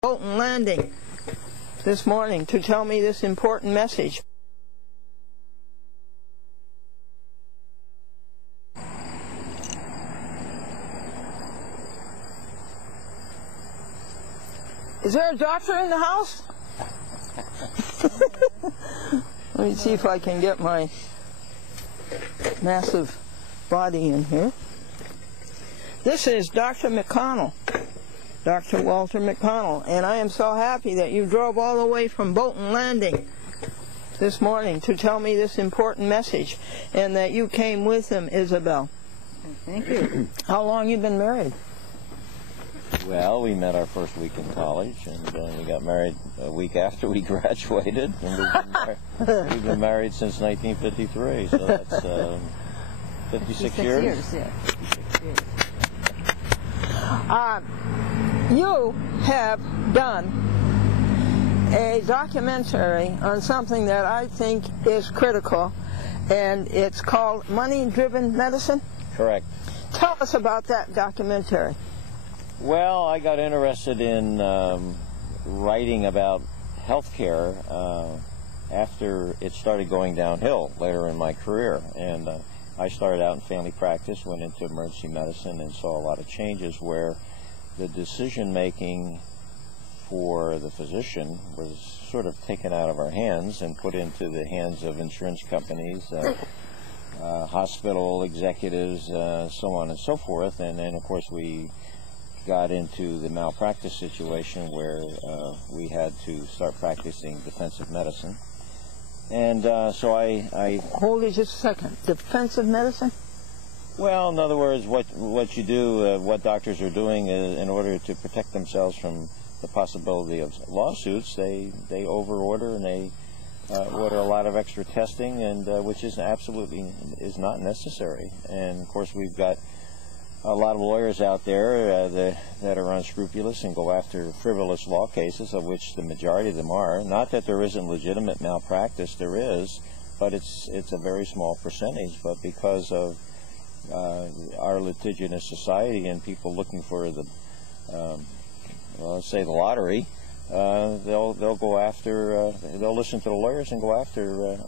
Bolton Landing this morning to tell me this important message. Is there a doctor in the house? Let me see if I can get my massive body in here. This is Dr. McConnell. Dr. Walter McConnell, and I am so happy that you drove all the way from Bolton Landing this morning to tell me this important message, and that you came with him, Isabel. Thank you. How long you been married? Well, we met our first week in college, and we got married a week after we graduated, and we've been married since 1953, so that's 56 years? Yeah. 56 years. You have done a documentary on something that I think is critical, and it's called Money-Driven Medicine? Correct. Tell us about that documentary. Well, I got interested in writing about healthcare after it started going downhill later in my career, and I started out in family practice, went into emergency medicine, and saw a lot of changes where the decision-making for the physician was sort of taken out of our hands and put into the hands of insurance companies, hospital executives, so on and so forth. And then, of course, we got into the malpractice situation where we had to start practicing defensive medicine. And so I... Hold it just a second. Defensive medicine? Well, in other words, what you do, what doctors are doing is, in order to protect themselves from the possibility of lawsuits, they over-order and they order a lot of extra testing, and which is absolutely is not necessary. And of course, we've got a lot of lawyers out there that are unscrupulous and go after frivolous law cases, of which the majority of them are. Not that there isn't legitimate malpractice, there is, but it's a very small percentage. But because of our litigious society and people looking for the, well, let's say the lottery, they'll go after, they'll listen to the lawyers and go after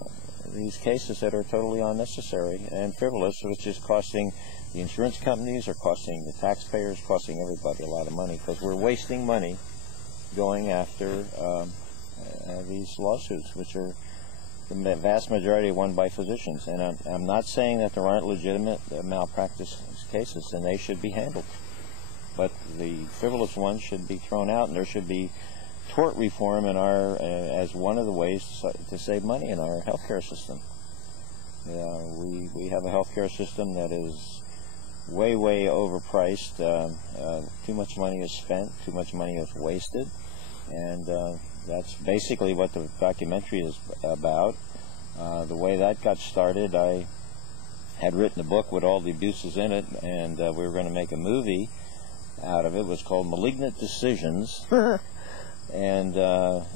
these cases that are totally unnecessary and frivolous, which is costing the insurance companies, or costing the taxpayers, costing everybody a lot of money, because we're wasting money going after these lawsuits, which are the vast majority won by physicians. And I'm not saying that there aren't legitimate malpractice cases, and they should be handled. But the frivolous ones should be thrown out, and there should be tort reform in our as one of the ways to save money in our healthcare system. We have a healthcare system that is way overpriced. Too much money is spent, too much money is wasted, and that's basically what the documentary is about. The way that got started, I had written a book with all the abuses in it, and we were going to make a movie out of it. It was called Malignant Decisions. And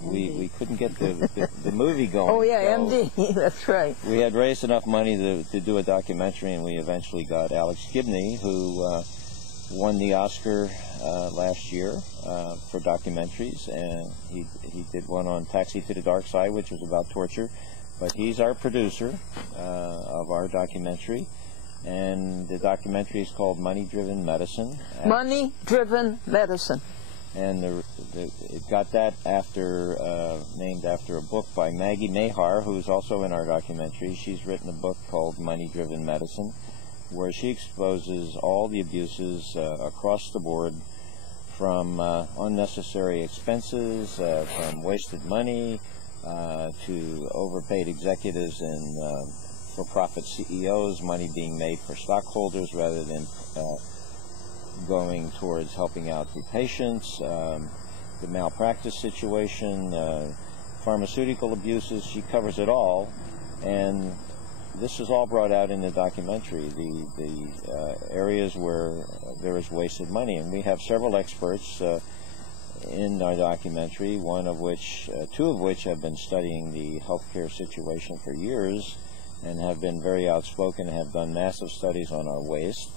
we couldn't get the movie going. Oh, yeah, so MD, that's right. We had raised enough money to do a documentary, and we eventually got Alex Gibney, who won the Oscar last year for documentaries, and he did one on Taxi to the Dark Side, which was about torture. But he's our producer of our documentary, and the documentary is called Money-Driven Medicine. Money-Driven Medicine. And it got that named after a book by Maggie Mahar, who's also in our documentary. She's written a book called Money-Driven Medicine, where she exposes all the abuses across the board, from unnecessary expenses, from wasted money, to overpaid executives and for-profit CEOs, money being made for stockholders rather than going towards helping out the patients, the malpractice situation, pharmaceutical abuses. She covers it all, and this is all brought out in the documentary, the areas where there is wasted money. And we have several experts in our documentary, two of which have been studying the healthcare situation for years and have been very outspoken and have done massive studies on our waste.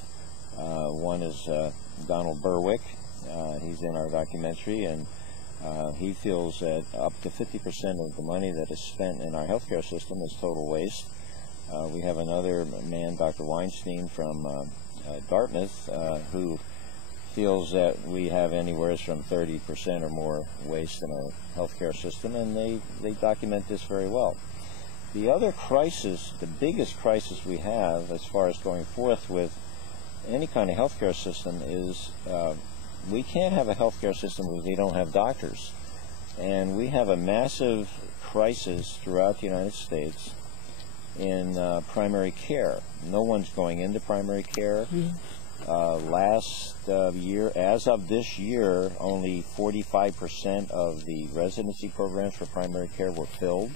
One is Donald Berwick. He's in our documentary, and He feels that up to 50% of the money that is spent in our healthcare system is total waste. We have another man, Dr. Weinstein from Dartmouth, who feels that we have anywhere from 30% or more waste in our healthcare system, and they document this very well. The other crisis, the biggest crisis we have as far as going forth with any kind of healthcare system is we can't have a healthcare system if we don't have doctors. And we have a massive crisis throughout the United States in primary care. No one's going into primary care. Last year, as of this year, only 45% of the residency programs for primary care were filled.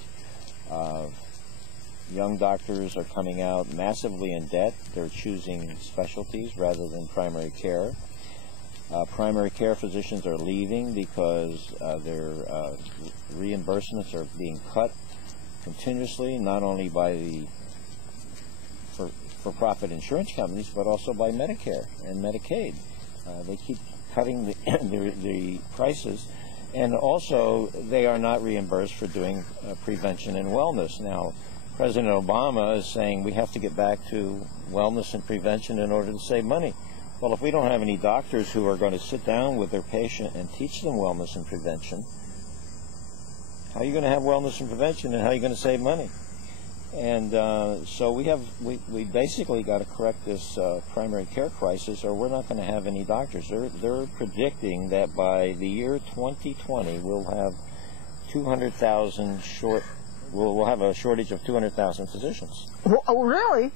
Young doctors are coming out massively in debt. They're choosing specialties rather than primary care. Primary care physicians are leaving because their reimbursements are being cut continuously, not only by the for-profit insurance companies, but also by Medicare and Medicaid. They keep cutting the prices, and also they are not reimbursed for doing prevention and wellness. Now, President Obama is saying we have to get back to wellness and prevention in order to save money. Well, if we don't have any doctors who are going to sit down with their patient and teach them wellness and prevention, how are you going to have wellness and prevention, and how are you going to save money? And so we basically got to correct this primary care crisis, or we're not going to have any doctors. They're predicting that by the year 2020 we'll have 200,000 short. We'll have a shortage of 200,000 physicians. Oh, really?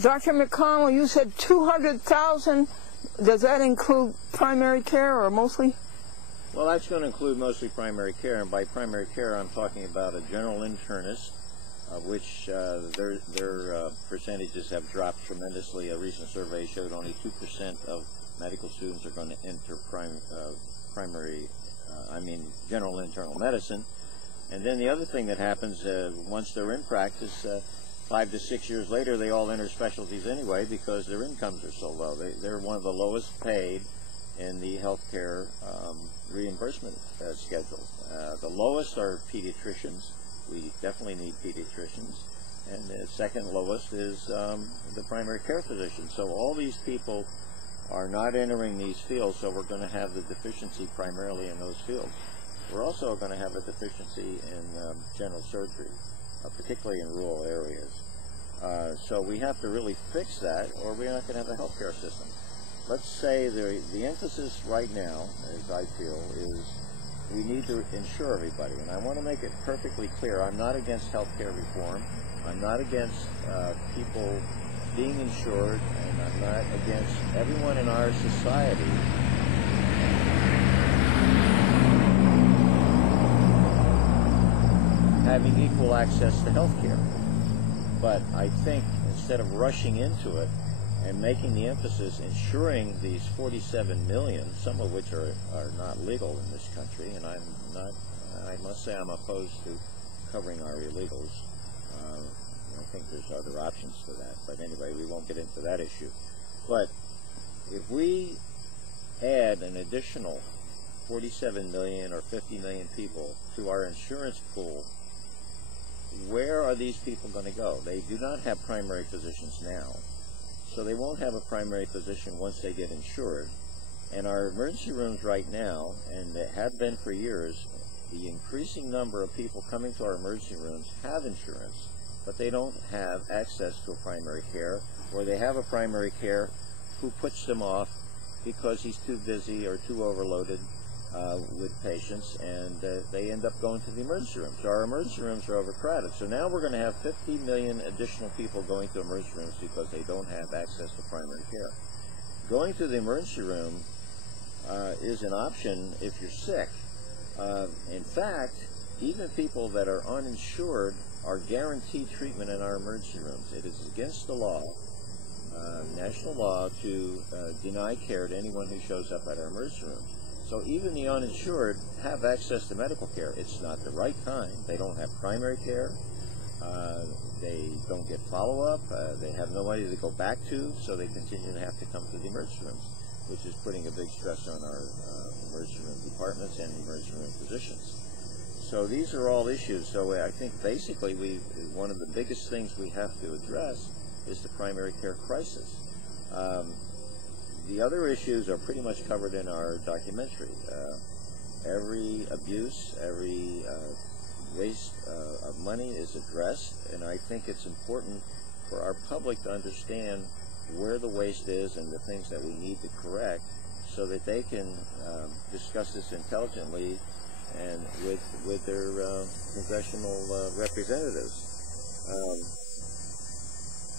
Dr. McConnell, you said 200,000. Does that include primary care or mostly? Well, that's going to include mostly primary care, and by primary care I'm talking about a general internist, which their percentages have dropped tremendously. A recent survey showed only 2% of medical students are going to enter general internal medicine. And then the other thing that happens once they're in practice, 5 to 6 years later, they all enter specialties anyway because their incomes are so low. They're one of the lowest paid in the healthcare reimbursement schedule. The lowest are pediatricians. We definitely need pediatricians. And the second lowest is the primary care physicians. So all these people are not entering these fields, so we're going to have the deficiency primarily in those fields. We're also going to have a deficiency in general surgery, particularly in rural areas. So we have to really fix that, or we're not going to have a healthcare system. Let's say the emphasis right now, as I feel, is we need to insure everybody. And I want to make it perfectly clear, I'm not against healthcare reform. I'm not against people being insured, and I'm not against everyone in our society having equal access to health care. But I think instead of rushing into it and making the emphasis insuring these 47 million, some of which are not legal in this country, and I must say I'm opposed to covering our illegals. I think there's other options to that, but anyway, we won't get into that issue. But if we add an additional 47 million or 50 million people to our insurance pool, where are these people going to go? They do not have primary physicians now, so they won't have a primary physician once they get insured. And our emergency rooms right now, and they have been for years, the increasing number of people coming to our emergency rooms have insurance, but they don't have access to a primary care, or they have a primary care who puts them off because he's too busy or too overloaded with patients, and they end up going to the emergency room. So our emergency rooms are overcrowded. So now we're going to have 50 million additional people going to emergency rooms because they don't have access to primary care. Going to the emergency room is an option if you're sick. In fact, even people that are uninsured are guaranteed treatment in our emergency rooms. It is against the law, national law, to deny care to anyone who shows up at our emergency rooms. So even the uninsured have access to medical care. It's not the right kind. They don't have primary care. They don't get follow-up. They have nobody to go back to, so they continue to have to come to the emergency rooms, which is putting a big stress on our emergency room departments and emergency room physicians. So these are all issues. So I think basically one of the biggest things we have to address is the primary care crisis. The other issues are pretty much covered in our documentary. Every abuse, every waste of money is addressed, and I think it's important for our public to understand where the waste is and the things that we need to correct, so that they can discuss this intelligently and with their congressional representatives.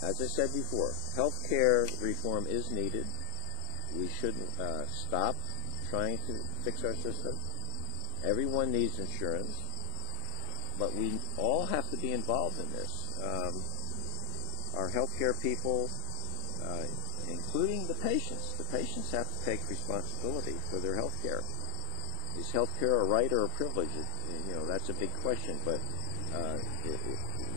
As I said before, health care reform is needed. We shouldn't stop trying to fix our system. Everyone needs insurance, but we all have to be involved in this. Our healthcare people, including the patients have to take responsibility for their health care. Is health care a right or a privilege? That's a big question, but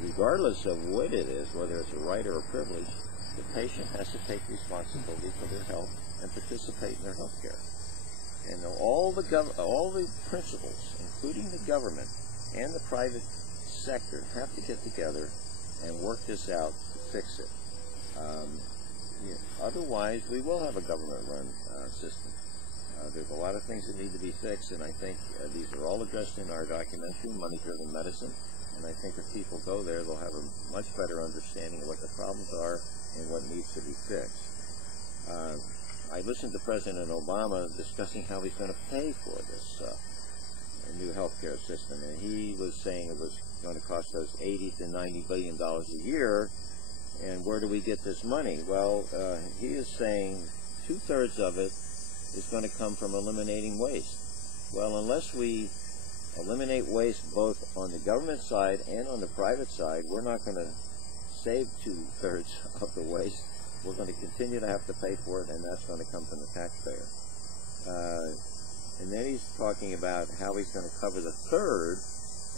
regardless of what it is, whether it's a right or a privilege, the patient has to take responsibility for their health and participate in their health care. And all the principals, including the government and the private sector, have to get together and work this out to fix it. Otherwise, we will have a government-run system. There's a lot of things that need to be fixed, and I think these are all addressed in our documentary, Money-Driven Medicine. And I think if people go there, they'll have a much better understanding of what the problems are and what needs to be fixed. I listened to President Obama discussing how he's going to pay for this new health care system, and he was saying it was going to cost us $80 to $90 billion a year, and where do we get this money? Well, he is saying 2/3 of it is going to come from eliminating waste. Well, unless we eliminate waste both on the government side and on the private side, we're not going to save 2/3 of the waste. We're going to continue to have to pay for it, and that's going to come from the taxpayer. And then he's talking about how he's going to cover the third,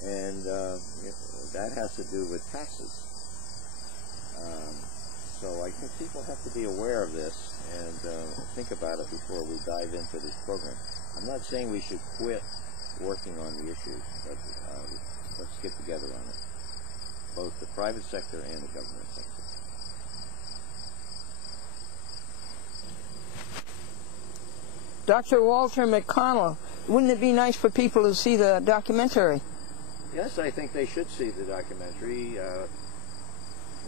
and that has to do with taxes. So I think people have to be aware of this and think about it before we dive into this program. I'm not saying we should quit working on the issues, but let's get together on it, both the private sector and the government sector. Dr. Walter McConnell, wouldn't it be nice for people to see the documentary? Yes, I think they should see the documentary.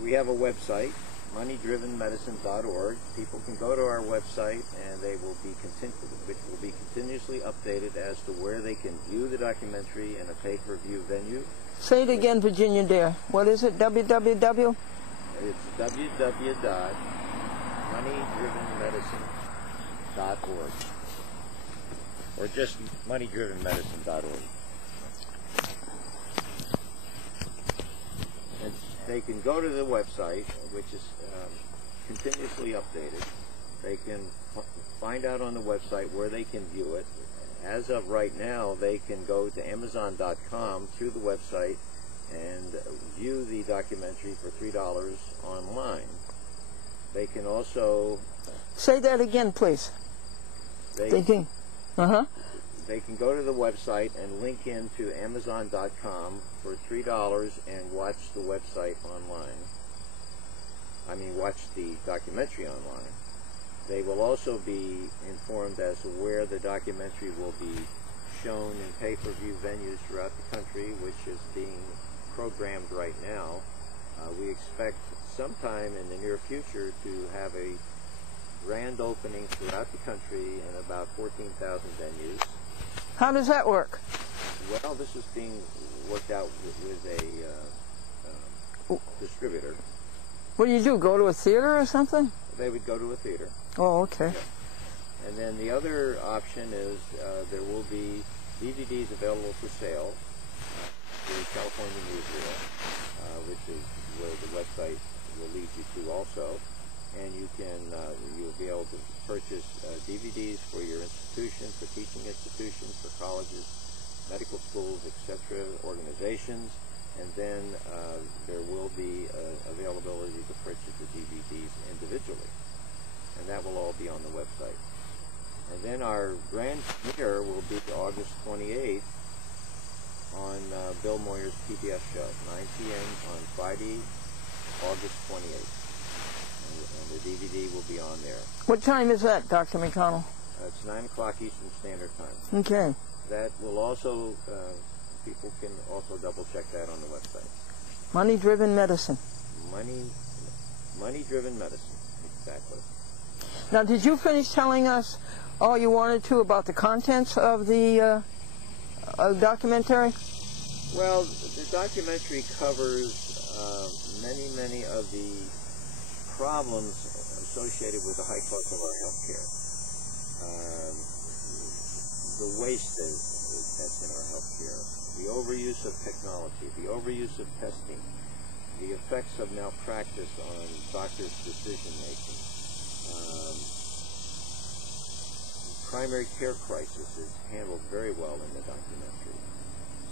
We have a website, moneydrivenmedicine.org. People can go to our website, and which will be continuously updated as to where they can view the documentary in a pay-per-view venue. Say it again, Virginia dear. What is it? www? It's www.moneydrivenmedicine.org, or just moneydrivenmedicine.org. And they can go to the website, which is continuously updated. They can find out on the website where they can view it. As of right now, they can go to Amazon.com through the website and view the documentary for $3 online. They can also... Say that again, please. They can go to the website and link into Amazon.com for $3 and watch the website online. Watch the documentary online. They will also be informed as to where the documentary will be shown in pay-per-view venues throughout the country, which is being programmed right now. We expect sometime in the near future to have a grand opening throughout the country in about 14,000 venues. How does that work? Well, this is being worked out with a distributor. What do you do, go to a theater or something? They would go to a theater. Oh, okay. Yeah. And then the other option is there will be DVDs available for sale through California Newsreel, which is where the website will lead you to also. And you'll be able to purchase DVDs for your institution, for teaching institutions, for colleges, medical schools, etc., organizations. and then there will be availability to purchase the DVDs individually, and that will all be on the website. And then our grand premiere will be August 28th on Bill Moyer's PBS show, 9 p.m. on Friday, August 28th. And the DVD will be on there. What time is that, Dr. McConnell? It's 9 o'clock Eastern Standard Time. Okay. That will also, people can also double check that on the website. Money-driven medicine. Money-driven medicine, exactly. Now, did you finish telling us all you wanted to about the contents of the documentary? Well, the documentary covers many of the problems associated with the high cost of our health care. The waste that's in our health care, the overuse of technology, the overuse of testing, the effects of malpractice on doctors' decision-making. Primary care crisis is handled very well in the documentary.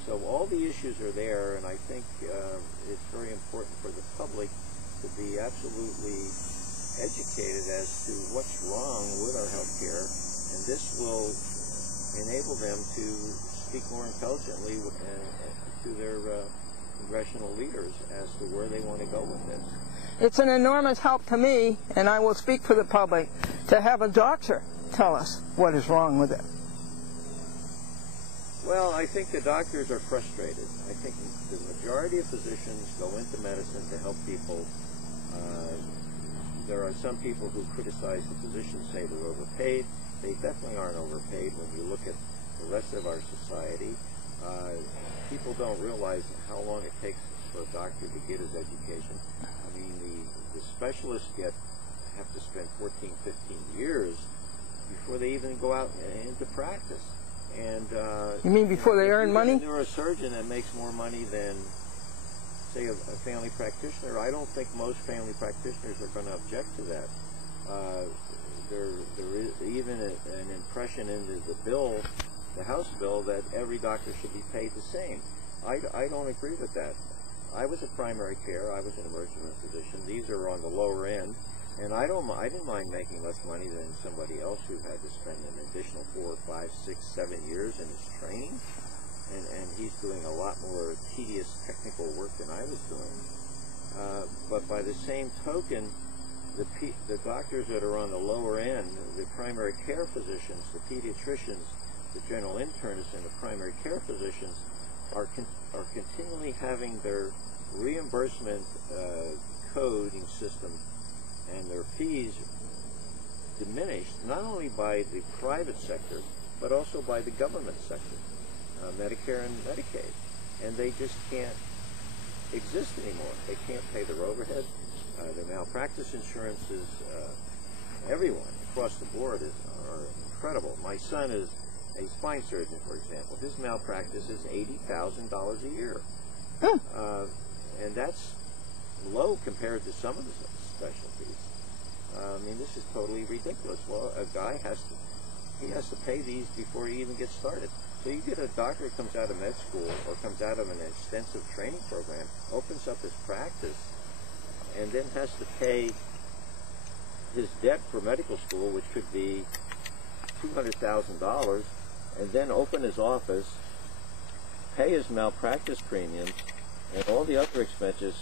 So all the issues are there, and I think it's very important for the public to be absolutely educated as to what's wrong with our health care, and this will enable them to speak more intelligently to their congressional leaders as to where they want to go with this. It's an enormous help to me, and I will speak for the public, to have a doctor tell us what is wrong with it. Well, I think the doctors are frustrated. I think the majority of physicians go into medicine to help people. There are some people who criticize the physicians, say they're overpaid. They definitely aren't overpaid when you look at the rest of our society. People don't realize how long it takes for a doctor to get his education. I mean, the specialists have to spend 14, 15 years before they even go out into practice. And you mean before they earn money? If you're a neurosurgeon that makes more money than, say, a family practitioner, I don't think most family practitioners are going to object to that. There is even an impression into the bill, the House bill, that every doctor should be paid the same. I don't agree with that. I was a primary care. I was an emergency room physician. These are on the lower end. And I didn't mind making less money than somebody else who had to spend an additional 4, 5, 6, 7 years in his training. And he's doing a lot more tedious technical work than I was doing. But by the same token, the doctors that are on the lower end, the primary care physicians, the pediatricians, the general internists, and the primary care physicians are continually having their reimbursement coding system and their fees diminished, not only by the private sector, but also by the government sector, Medicare and Medicaid. And they just can't exist anymore. They can't pay their overhead. Their malpractice insurances, everyone across the board are incredible. My son is a spine surgeon, for example. His malpractice is $80,000 a year. And that's low compared to some of the specialties. I mean, this is totally ridiculous. Well, a guy has to pay these before he even gets started. So you get a doctor who comes out of med school or comes out of an extensive training program, opens up his practice, and then has to pay his debt for medical school, which could be $200,000, and then open his office, pay his malpractice premiums, and all the other expenses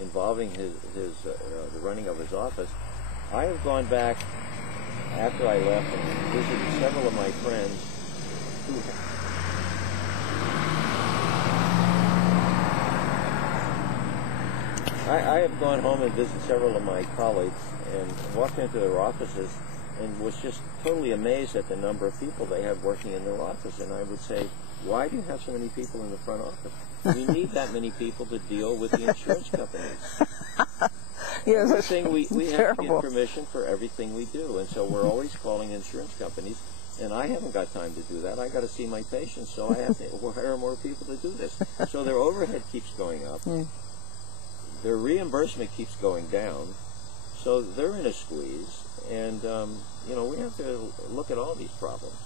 involving the running of his office. I have gone back after I left and visited several of my friends who I have gone home and visited several of my colleagues and walked into their offices and was just totally amazed at the number of people they have working in their office. And I would say, why do you have so many people in the front office? We need that many people to deal with the insurance companies. Yes, that's we have to get permission for everything we do, and so we're always calling insurance companies, and I haven't got time to do that. I got to see my patients, so I have to hire more people to do this. So their overhead keeps going up. Their reimbursement keeps going down, so they're in a squeeze, and we have to look at all these problems.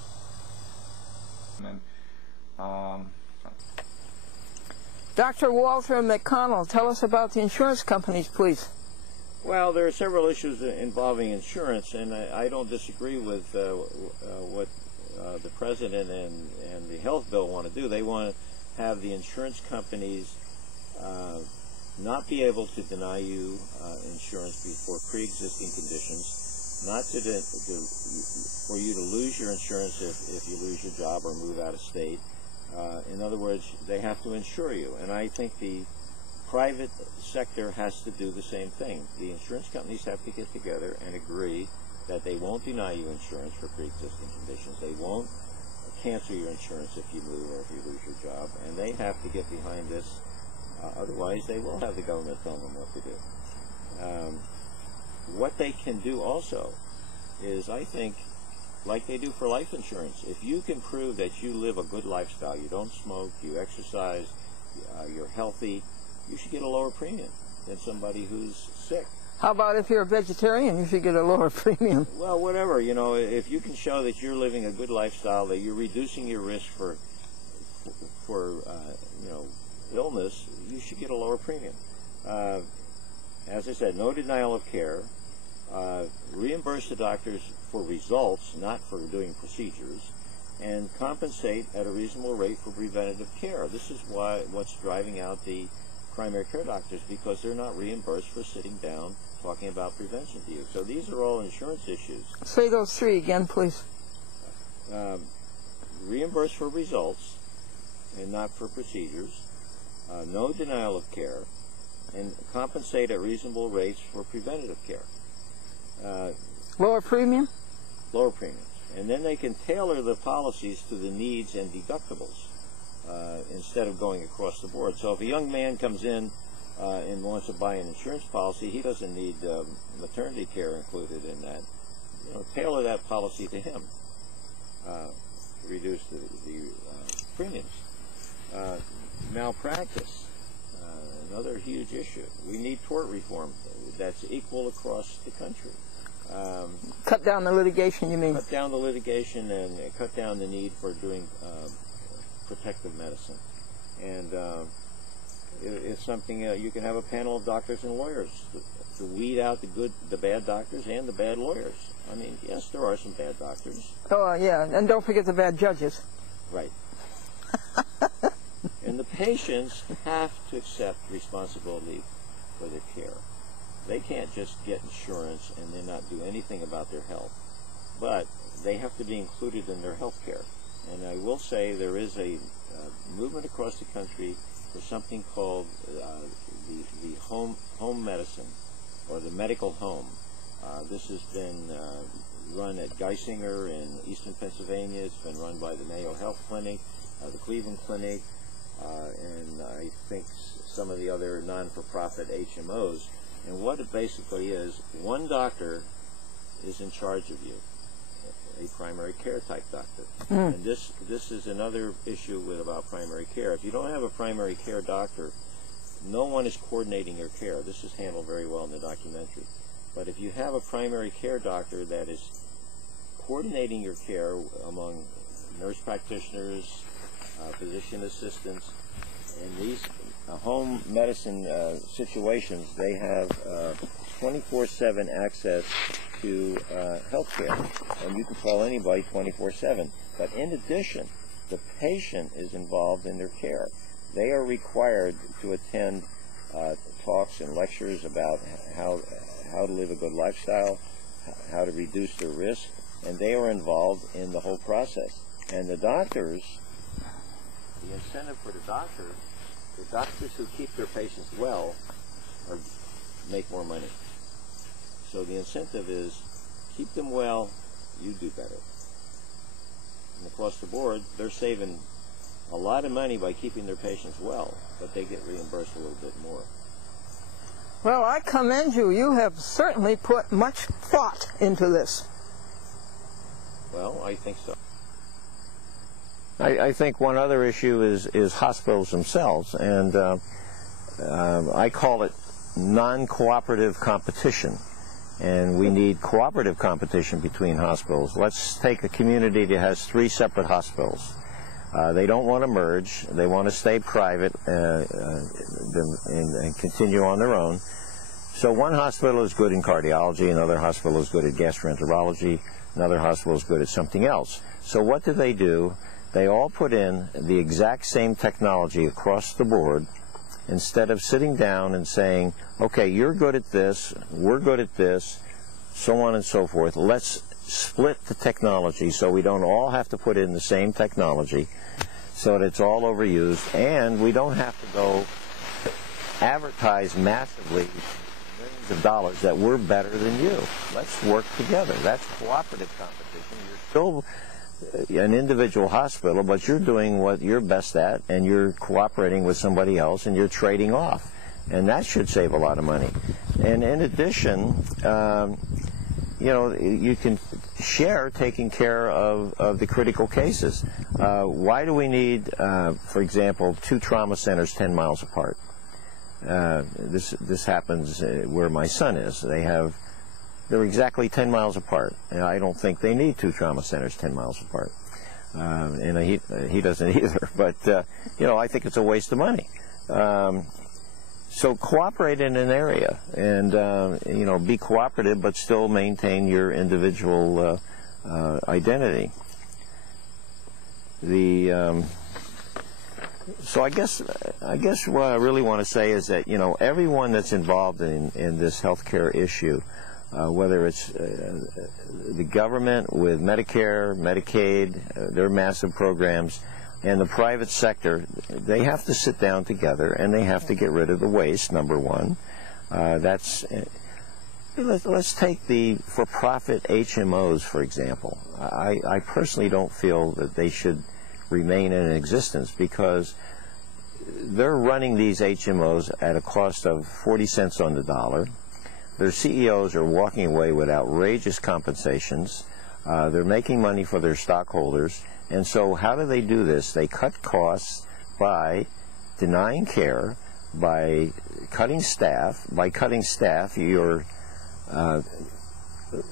Dr. Walter McConnell, tell us about the insurance companies, please. Well, there are several issues involving insurance, and I don't disagree with what the President and the health bill want to do. They want to have the insurance companies not be able to deny you insurance for pre-existing conditions, not for you to lose your insurance if you lose your job or move out of state. In other words, they have to insure you, and I think the private sector has to do the same thing. The insurance companies have to get together and agree that they won't deny you insurance for pre-existing conditions. They won't cancel your insurance if you move or if you lose your job, and they have to get behind this. Otherwise, they will have the government tell them what to do. What they can do also is, I think, like they do for life insurance, if you can prove that you live a good lifestyle, you don't smoke, you exercise, you're healthy, you should get a lower premium than somebody who's sick. How about if you're a vegetarian, you should get a lower premium? Well, whatever, you know, if you can show that you're living a good lifestyle, that you're reducing your risk for you know, illness, you should get a lower premium. As I said, no denial of care. Reimburse the doctors for results, not for doing procedures, and compensate at a reasonable rate for preventative care. This is what's driving out the primary care doctors, because they're not reimbursed for sitting down talking about prevention to you. So these are all insurance issues. Say those three again, please. Reimburse for results and not for procedures. No denial of care, and compensate at reasonable rates for preventative care. Lower premium? Lower premiums. And then they can tailor the policies to the needs and deductibles instead of going across the board. So if a young man comes in and wants to buy an insurance policy, he doesn't need maternity care included in that. You know, tailor that policy to him to reduce the premiums. Malpractice, another huge issue. We need tort reform that's equal across the country. Cut down the litigation, you mean? Cut down the litigation and cut down the need for doing protective medicine. And it's something you can have a panel of doctors and lawyers to weed out the bad doctors and the bad lawyers. I mean, yes, there are some bad doctors. Oh, yeah, and don't forget the bad judges. Right. And the patients have to accept responsibility for their care. They can't just get insurance and then not do anything about their health. But they have to be included in their health care. And I will say there is a movement across the country for something called the home medicine, or the medical home. This has been run at Geisinger in eastern Pennsylvania. It's been run by the Mayo Health Clinic, the Cleveland Clinic, and I think some of the other non-for-profit HMOs. And what it basically is, one doctor is in charge of you, a primary care type doctor. And this is another issue about primary care. If you don't have a primary care doctor, no one is coordinating your care. This is handled very well in the documentary. But if you have a primary care doctor that is coordinating your care among nurse practitioners, physician assistants, in these home medicine situations, they have 24/7 access to health care, and you can call anybody 24/7. But in addition, the patient is involved in their care. They are required to attend talks and lectures about how to live a good lifestyle, how to reduce their risk, and they are involved in the whole process. And the doctors, the incentive for the doctors who keep their patients well make more money. So the incentive is keep them well, you do better. And across the board, they're saving a lot of money by keeping their patients well, but they get reimbursed a little bit more. Well, I commend you. You have certainly put much thought into this. Well, I think so. I think one other issue is hospitals themselves, and I call it non-cooperative competition. And we need cooperative competition between hospitals. Let's take a community that has 3 separate hospitals. They don't want to merge. They want to stay private and continue on their own. So one hospital is good in cardiology, another hospital is good at gastroenterology, another hospital is good at something else. So what do? They all put in the exact same technology across the board, instead of sitting down and saying, okay, you're good at this, we're good at this, so on and so forth. Let's split the technology so we don't all have to put in the same technology, so that it's all overused, and we don't have to go advertise massively millions of dollars that we're better than you. Let's work together. That's cooperative competition. You're still an individual hospital, but you're doing what you're best at, and you're cooperating with somebody else, and you're trading off, and that should save a lot of money. And in addition, you know, you can share taking care of the critical cases. Why do we need, for example, 2 trauma centers 10 miles apart? This happens where my son is. They're exactly 10 miles apart, and I don't think they need 2 trauma centers 10 miles apart. And he doesn't either. But you know, I think it's a waste of money. So cooperate in an area, and you know, be cooperative, but still maintain your individual identity. So I guess what I really want to say is that, you know, everyone that's involved in this healthcare issue, whether it's the government with Medicare, Medicaid, their massive programs, and the private sector, they have to sit down together and they have to get rid of the waste, number one. Let's take the for-profit HMOs, for example. I personally don't feel that they should remain in existence, because they're running these HMOs at a cost of 40 cents on the dollar. Their CEOs are walking away with outrageous compensations. They're making money for their stockholders. And so how do they do this? They cut costs by denying care, by cutting staff. By cutting staff, you're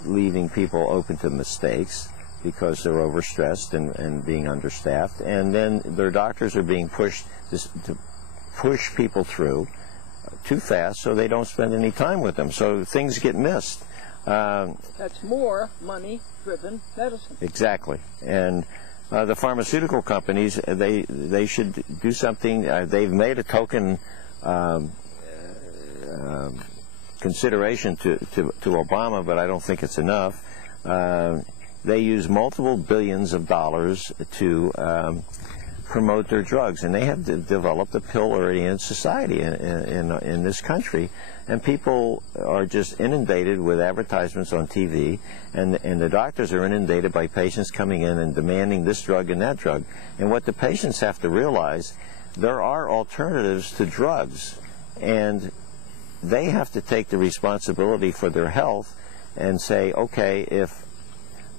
leaving people open to mistakes because they're overstressed and being understaffed. And then their doctors are being pushed to push people through too fast, so they don't spend any time with them. So things get missed. That's more money-driven medicine. Exactly. And the pharmaceutical companies, they should do something. They've made a token consideration to Obama, but I don't think it's enough. They use multiple billions of dollars to promote their drugs, and they have developed a pill-oriented society in this country, and people are just inundated with advertisements on TV, and the doctors are inundated by patients coming in and demanding this drug and that drug. And what the patients have to realize, there are alternatives to drugs, and they have to take the responsibility for their health and say, okay,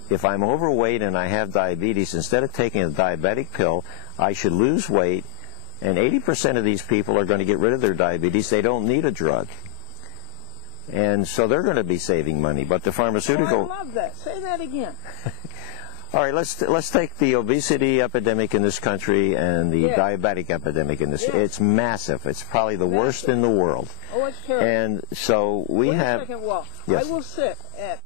if I'm overweight and I have diabetes, instead of taking a diabetic pill, I should lose weight, and 80% of these people are going to get rid of their diabetes. They don't need a drug. And so they're going to be saving money. But the pharmaceutical... Oh, I love that. Say that again. All right, let's take the obesity epidemic in this country and the diabetic epidemic in this. It's massive. It's probably the worst in the world. Oh, it's terrible. And so we have... Wait a second, Walt. Yes. I will sit at